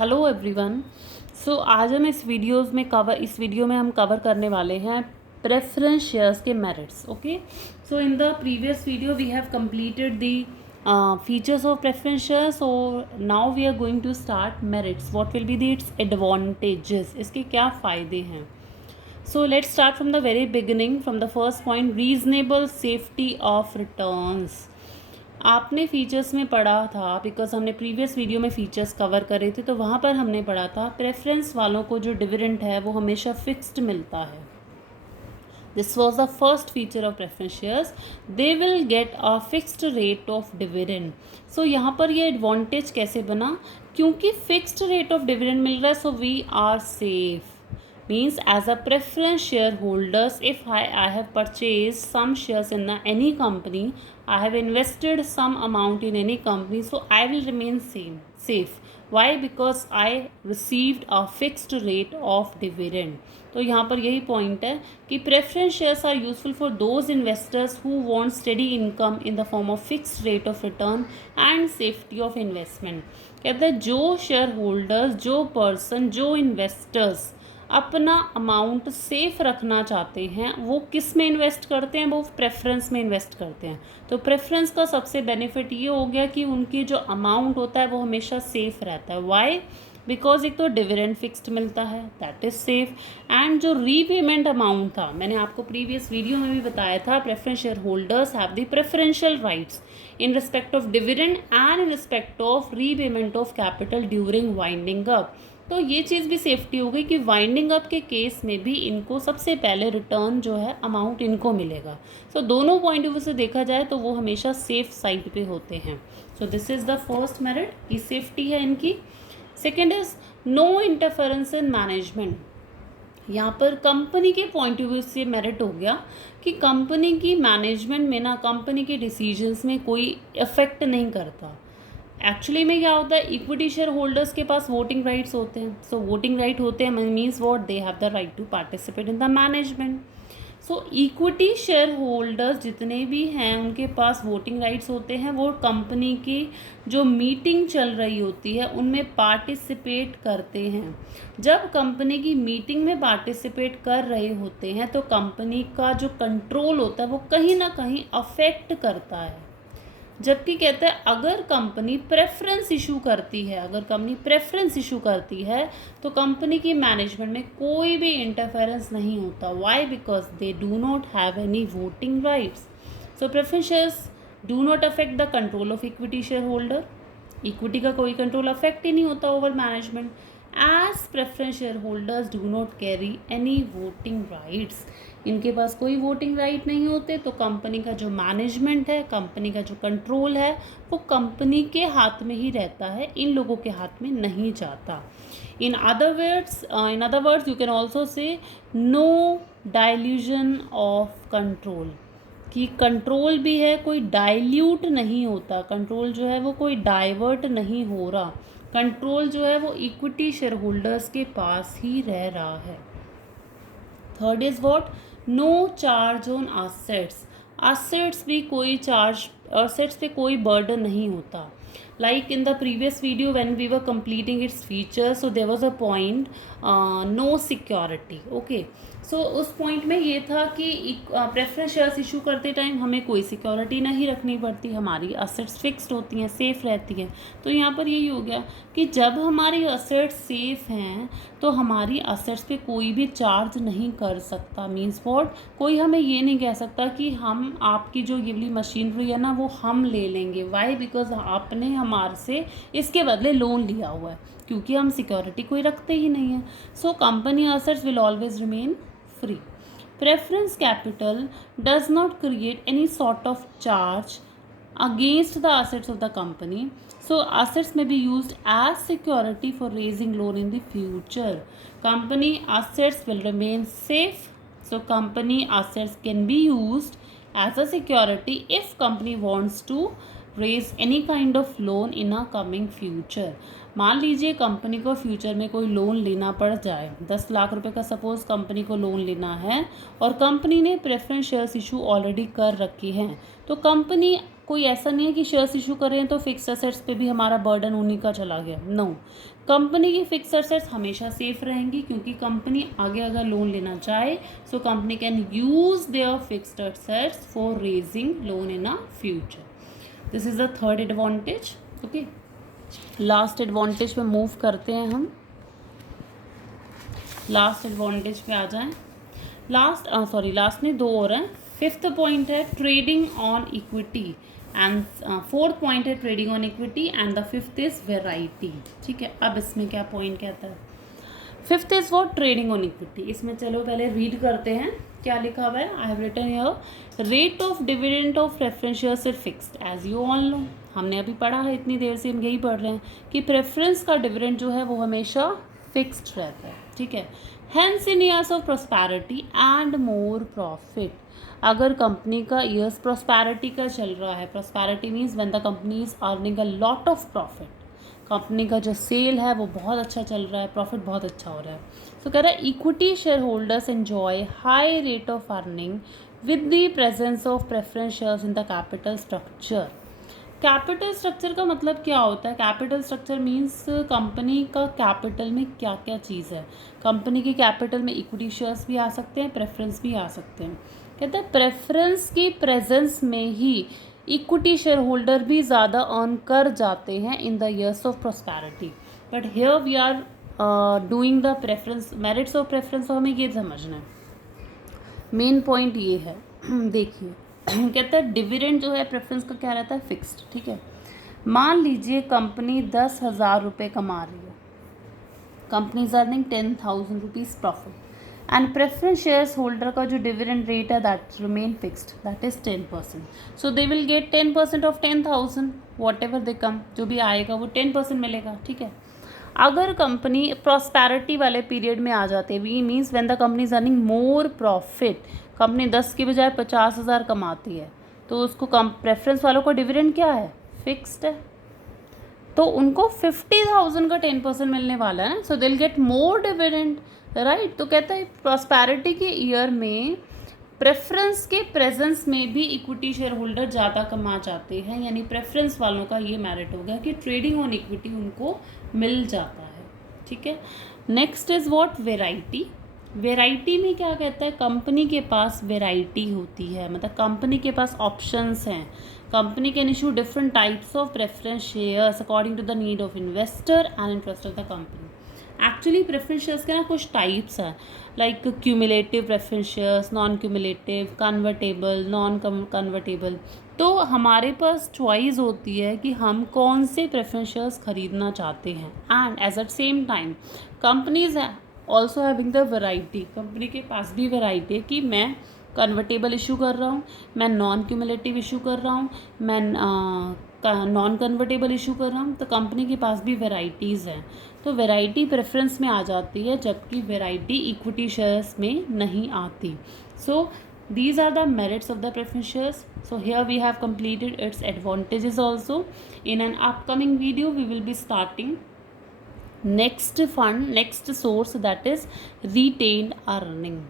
Hello everyone. आज हम इस वीडियो में हम कवर करने वाले हैं प्रेफरेंस शेयर्स के merits. Okay, so in the previous video we have completed the features of preference shares. So now we are going to start merits. What will be the its advantages, इसके क्या फ़ायदे हैं। So let's start from the very beginning, from the first point, reasonable safety of returns. आपने features में पढ़ा था, because हमने previous video में फीचर्स कवर करे थे, तो वहाँ पर हमने पढ़ा था प्रेफरेंस वालों को जो डिविडेंड है वो हमेशा फिक्स्ड मिलता है। This was the first feature of preference shares, they will get a fixed rate of dividend. So यहाँ पर ये एडवांटेज कैसे बना, क्योंकि फिक्स्ड रेट ऑफ डिविडेंड मिल रहा है, so we are safe. Means as a preference shareholders, if I have purchased some shares in any company, I have invested some amount in any company, so I will remain safe. Why? Because I received a fixed rate of dividend. तो यहाँ पर यही point है कि preference shares are useful for those investors who want steady income in the form of fixed rate of return and safety of investment. कहते हैं जो share holders, जो पर्सन, जो इन्वेस्टर्स अपना अमाउंट सेफ रखना चाहते हैं, वो किस में इन्वेस्ट करते हैं, वो प्रेफरेंस में इन्वेस्ट करते हैं। तो प्रेफरेंस का सबसे बेनिफिट ये हो गया कि उनकी जो अमाउंट होता है वो हमेशा सेफ रहता है। वाई? बिकॉज एक तो डिविडेंड फिक्स्ड मिलता है, दैट इज सेफ, एंड जो रीपेमेंट अमाउंट था, मैंने आपको प्रीवियस वीडियो में भी बताया था, preference share holders have the preferential rights in respect of dividend and in respect of repayment of capital during winding up. तो ये चीज़ भी सेफ्टी हो गई कि वाइंडिंग अप के केस में भी इनको सबसे पहले रिटर्न जो है अमाउंट इनको मिलेगा। सो दोनों पॉइंट ऑफ व्यू से देखा जाए तो वो हमेशा सेफ साइड पे होते हैं। So this is the first merit कि सेफ्टी है इनकी। Second is no interference in management. यहाँ पर कंपनी के पॉइंट ऑफ व्यू से मेरिट हो गया कि कंपनी की मैनेजमेंट में ना, कंपनी के डिसीजंस में कोई इफेक्ट नहीं करता। एक्चुअली में क्या होता है, इक्विटी शेयर होल्डर्स के पास वोटिंग राइट्स होते हैं। सो वोटिंग राइट होते हैं means what, they have the right to participate in the management. So equity share holders जितने भी हैं उनके पास वोटिंग राइट्स होते हैं। वो कंपनी की जो मीटिंग चल रही होती है उनमें पार्टिसिपेट करते हैं। जब कंपनी की मीटिंग में पार्टिसिपेट कर रहे होते हैं तो कंपनी का जो कंट्रोल होता है वो कहीं ना कहीं अफेक्ट करता है। जबकि कहते हैं अगर कंपनी प्रेफरेंस इशू करती है, तो कंपनी की मैनेजमेंट में कोई भी इंटरफेरेंस नहीं होता। Why? Because they do not have any voting rights. So preference shares do not affect the control of equity share holder. Equity का कोई कंट्रोल अफेक्ट ही नहीं होता over management, as preference share holders do not carry any voting rights. इनके पास कोई voting right नहीं होते, तो कंपनी का जो मैनेजमेंट है, कंपनी का जो कंट्रोल है, वो कंपनी के हाथ में ही रहता है, इन लोगों के हाथ में नहीं जाता। In other words you can also say no dilution of control, कि कंट्रोल भी है, कोई डाइल्यूट नहीं होता, कंट्रोल जो है वो कोई डाइवर्ट नहीं हो रहा, कंट्रोल जो है वो इक्विटी शेयर होल्डर्स के पास ही रह रहा है। Third is what, no charge on assets भी कोई चार्ज, असेट्स पे कोई बर्डन नहीं होता। Like in the previous video when we were completing its features, so there was a point no security. Okay, so उस पॉइंट में ये था कि प्रेफरेंस शेयर्स इशू करते टाइम हमें कोई सिक्योरिटी नहीं रखनी पड़ती, हमारी असेट्स फिक्स्ड होती हैं, सेफ रहती हैं। तो यहाँ पर यही हो गया कि जब हमारी असेट्स सेफ हैं तो हमारी असेट्स पे कोई भी चार्ज नहीं कर सकता। मीन्स व्हाट, कोई हमें ये नहीं कह सकता कि हम आपकी जो ये वाली मशीनरी है ना वो हम ले लेंगे। वाई? बिकॉज आपने हमारे से इसके बदले लोन लिया हुआ है, क्योंकि हम सिक्योरिटी कोई रखते ही नहीं है। So company assets will always remain free. Preference capital does not create any sort of charge against the assets of the company. So assets may be used as security for raising loan in the future. Company assets will remain safe. So company assets can be used as a security if company wants to raise any kind of loan in a coming future. मान लीजिए company को future में कोई loan लेना पड़ जाए, 10 लाख रुपए का सपोज कंपनी को लोन लेना है और कंपनी ने प्रेफरेंस शेयर्स इशू ऑलरेडी कर रखी हैं, तो कंपनी कोई ऐसा नहीं है कि शेयर्स इशू कर रहे हैं तो फिक्स एसेट्स पे भी हमारा बर्डन उन्हीं का चला गया, नो। कंपनी की फिक्स एसेट्स हमेशा सेफ रहेंगी, क्योंकि कंपनी आगे अगर लोन लेना चाहे so company can use their fixed assets for raising loan in a future. This is the third advantage. Okay, last advantage पे मूव करते हैं हम। लास्ट एडवांटेज पे आ जाएं। लास्ट में 2 और हैं। फिफ्थ पॉइंट है trading on equity and fourth point है trading on equity and the fifth is variety. ठीक है, अब इसमें क्या पॉइंट कहता है? Fifth is what? Trading on equity. इसमें चलो पहले रीड करते हैं क्या लिखा हुआ है। I have written here, rate of dividend of preference shares is fixed as you all know. हमने अभी पढ़ा है, इतनी देर से हम यही पढ़ रहे हैं कि प्रेफरेंस का डिविडेंड जो है वो हमेशा फिक्स्ड रहता है। ठीक है, hence in years of prosperity and more profit, अगर कंपनी का ईयर्स प्रॉस्पेरिटी का चल रहा है, prosperity means when the company is earning a lot of profit, company का जो सेल है वो बहुत अच्छा चल रहा है, प्रॉफिट बहुत अच्छा हो रहा है, तो कह रहा है equity share holders enjoy high rate of earning with the presence of preference shares in the capital structure. Capital structure का मतलब क्या होता है? कैपिटल स्ट्रक्चर मीन्स कंपनी का कैपिटल में क्या क्या चीज़ है। कंपनी की कैपिटल में इक्विटी शेयर्स भी आ सकते हैं, प्रेफरेंस भी आ सकते हैं। कहते हैं प्रेफरेंस की प्रेजेंस में ही इक्विटी शेयर होल्डर भी ज़्यादा अर्न कर जाते हैं in the years of prosperity. But here we are doing the preference, merits of preference, तो हमें ये समझना है। मेन पॉइंट ये है, देखिए कहता है डिविडेंड जो है प्रेफरेंस का क्या रहता है? फिक्स्ड। ठीक है, मान लीजिए कंपनी 10,000 रुपये कमा रही है, company is earning 10,000 rupees profit and preference shares holder का जो डिविडेंड रेट है that remain fixed, that is 10%। So they will get 10% of 10,000, whatever they come, जो भी आएगा वो 10% मिलेगा। ठीक है, अगर कंपनी प्रॉस्पेरिटी वाले पीरियड में आ जाते, we means when the company is earning more profit, company 10 की बजाय 50,000 कमाती है, तो उसको प्रेफरेंस वालों का डिविडेंड क्या है? फिक्स्ड है, तो उनको 50,000 का 10% मिलने वाला है ना, so they will get more dividend, right. तो कहता है प्रॉस्पेरिटी के ईयर में प्रेफरेंस के प्रेजेंस में भी इक्विटी शेयर होल्डर ज़्यादा कमा जाते हैं, यानी प्रेफरेंस वालों का ये मेरिट हो गया कि ट्रेडिंग ऑन इक्विटी उनको मिल जाता है। ठीक है, next is what? Variety. Variety में क्या कहता है? कंपनी के पास वेराइटी होती है, मतलब कंपनी के पास ऑप्शंस हैं। Company can issue different types of preference shares according to the need of investor and interest of the company. Actually preference shares के ना कुछ टाइप्स हैं, like cumulative preference shares, non cumulative, convertible, non convertible. तो हमारे पास choice होती है कि हम कौन से प्रेफरेंस शेयर्स खरीदना चाहते हैं। And as at same time companies also having the variety, company के पास भी वैरायटी है कि मैं कन्वर्टेबल इशू कर रहा हूँ, मैं नॉन क्यूमुलेटिव इशू कर रहा हूँ, मैं नॉन कन्वर्टेबल इशू कर रहा हूँ, तो कंपनी के पास भी वैराइटीज़ हैं। तो वैरायटी प्रेफरेंस में आ जाती है, जबकि वैरायटी इक्विटी शेयर्स में नहीं आती। सो these are the merits of the preference shares. So here we have completed its advantages also. In an upcoming video we will be starting next source, that is retained earning.